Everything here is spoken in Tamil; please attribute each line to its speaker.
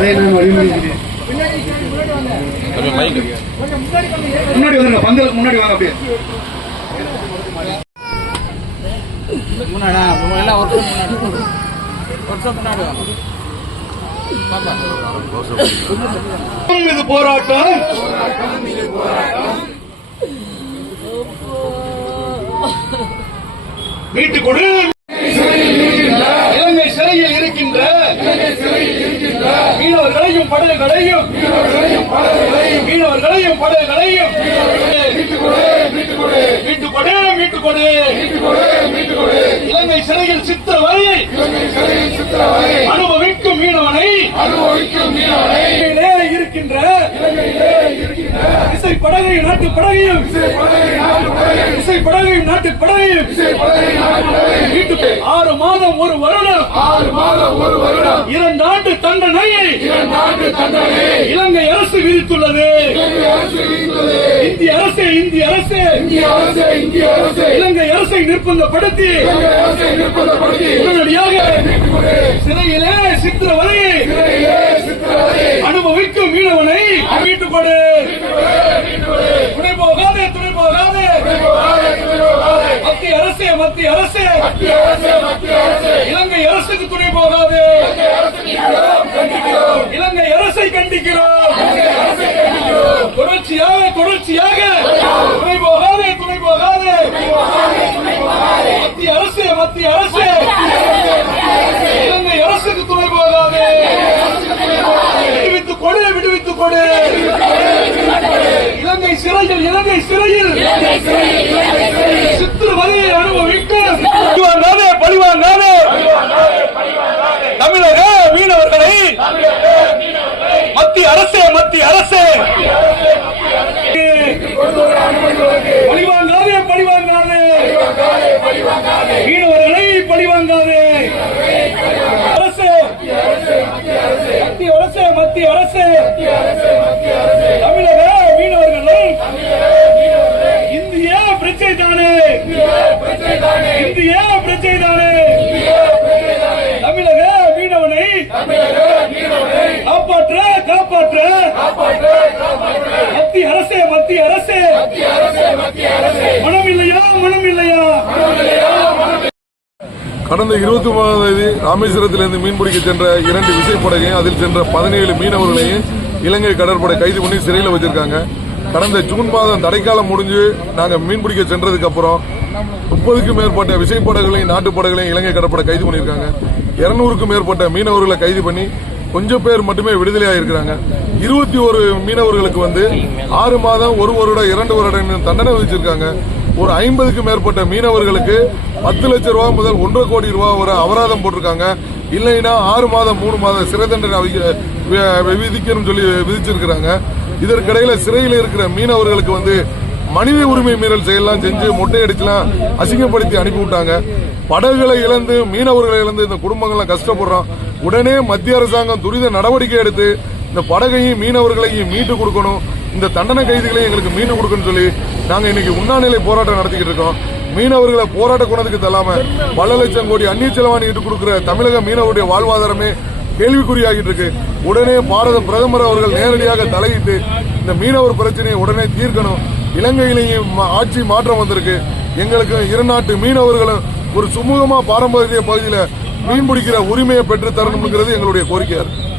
Speaker 1: அதை நான் வழிமொழிகிறேன் முன்னாடி வந்துருங்க பந்தலுக்கு முன்னாடி வாங்க அப்படியே
Speaker 2: முன்னாடா எல்லாம் ஒரு முன்னாடி முன்னாடி
Speaker 1: போராட்டம் மீட்டுக் கொடு. மீனவர்களையும் படகுகளையும் மீனவர்களையும் படகுகளையும் மீட்டுக் கொடு மீட்டுக் கொடு இலங்கை சிறையில் சித்திரவதையை அனுபவிக்கும் மீனவனை இலங்கையிலே இருக்கின்ற இசை படகை நாட்டு படகையும் இசை படகையும் நாட்டு படகையும் ஆறு மாதம் ஒரு வருடம் ஆறு மாதம் ஒரு வருடம் இரண்டு ஆண்டு தண்டனையை இலங்கை அரசு விதித்துள்ளது. இந்திய அரசு இந்திய அரசு. இந்திய அரசு இந்திய அரசு. இலங்கை அரசை நிர்பந்தப்படுத்தி. உடனடியாக சிறையிலே சித்திரவதையை அனுபவிக்கும் மீனவனை மீட்டுக் கொடு துணை போகாதே துணை போகாதே. மத்திய அரசே மத்திய அரசே. இலங்கை அரசுக்கு துணை போகாதே. கண்டிக்கிறோம். தொடர்ச்சியாக தொடர்ச்சியாக. துணை போகாதே துணை போகாதே. மத்திய அரசே மத்திய அரசே. இலங்கை அரசுக்கு துணை போகாதே. விடுவித்துக் கொடு விடுவித்துக் கொடு. இலங்கை சிறையில் இலங்கை சிறையில் சித்திரவதையை அனுபவிக்க பழிவாங்காதே பழிவாங்காதே தமிழக மீனவர்களை மத்திய அரசே மத்திய அரசே பழிவாங்காதே பழிவாங்காதே மீனவர்களை பழிவாங்காதே. அரசே மத்திய அரசே மத்திய அரசே. தமிழக மீனவர்களை இந்திய பிரச்சனை தானே இந்திய பிரச்சனை தானே தமிழக மீனவனை காப்பாற்ற காப்பாற்ற மத்திய அரசே மத்திய அரசே மனம் இல்லையா மனம் இல்லையா
Speaker 3: கடந்த இருபத்தி ஒன்பதாம் தேதி ராமேஸ்வரத்திலிருந்து மீன்பிடிக்க சென்ற இரண்டு விசைப்படகையும் அதில் சென்ற பதினேழு மீனவர்களையும் இலங்கை கடற்படை கைது பண்ணி சிறையில் வச்சிருக்காங்க. கடந்த ஜூன் மாதம் தடைக்காலம் முடிஞ்சு நாங்கள் மீன்பிடிக்க சென்றதுக்கு அப்புறம் முப்பதுக்கும் மேற்பட்ட விசைப்படகுகளையும் நாட்டுப்படகுகளையும் இலங்கை கடற்படை கைது பண்ணியிருக்காங்க. இருநூறுக்கும் மேற்பட்ட மீனவர்களை கைது பண்ணி கொஞ்சம் பேர் மட்டுமே விடுதலையாக இருக்கிறாங்க. இருபத்தி ஒரு மீனவர்களுக்கு வந்து ஆறு மாதம் ஒரு வருடம் இரண்டு வருடம் தண்டனை விதிச்சிருக்காங்க. ஒரு ஐம்பதுக்கு மேற்பட்ட மீனவர்களுக்கு பத்து லட்சம் ரூபாய் முதல் ஒன்றரை கோடி ரூபாய் வரை அபராதம் போட்டிருக்காங்க. இல்லைன்னா ஆறு மாதம் மூணு மாதம் சிறை தண்டனை விதிக்கணும் விதிக்கணும்னு சொல்லி விதிச்சிருக்கிறாங்க. இதற்கிடையில சிறையில் இருக்கிற மீனவர்களுக்கு வந்து மனித உரிமை மீறல் செயலாம் செஞ்சு மொட்டையடிச்சுலாம் அசிங்கப்படுத்தி அனுப்பி விட்டாங்க படகுகளை இழந்து மீனவர்களை இழந்து இந்த குடும்பங்கள்லாம் கஷ்டப்படுறோம். உடனே மத்திய அரசாங்கம் துரித நடவடிக்கை எடுத்து இந்த படகையும் மீனவர்களையும் மீட்டு கொடுக்கணும். இந்த தண்டனை கைதிகளையும் எங்களுக்கு மீன் கொடுக்கணும்னு சொல்லி நாங்க இன்னைக்கு உண்ணாநிலை போராட்டம் நடத்திக்கிட்டு இருக்கோம். மீனவர்களை போராட்ட குணத்துக்கு தள்ளாம பல லட்சம் கோடி அந்நிய செலவாணிட்டு கொடுக்கிற தமிழக மீனவருடைய வாழ்வாதாரமே கேள்விக்குறியாகிட்டு இருக்கு. உடனே பாரத பிரதமர் அவர்கள் நேரடியாக தலையிட்டு இந்த மீனவர் பிரச்சனையை உடனே தீர்க்கணும். இலங்கையிலேயும் மா- ஆட்சி மாற்றம் வந்திருக்கு. எங்களுக்கு இரு நாட்டு மீனவர்களும் ஒரு சுமூகமா பாரம்பரிய பகுதியில மீன் பிடிக்கிற உரிமையை பெற்று தரணுங்கிறது எங்களுடைய கோரிக்கையா இருக்கு.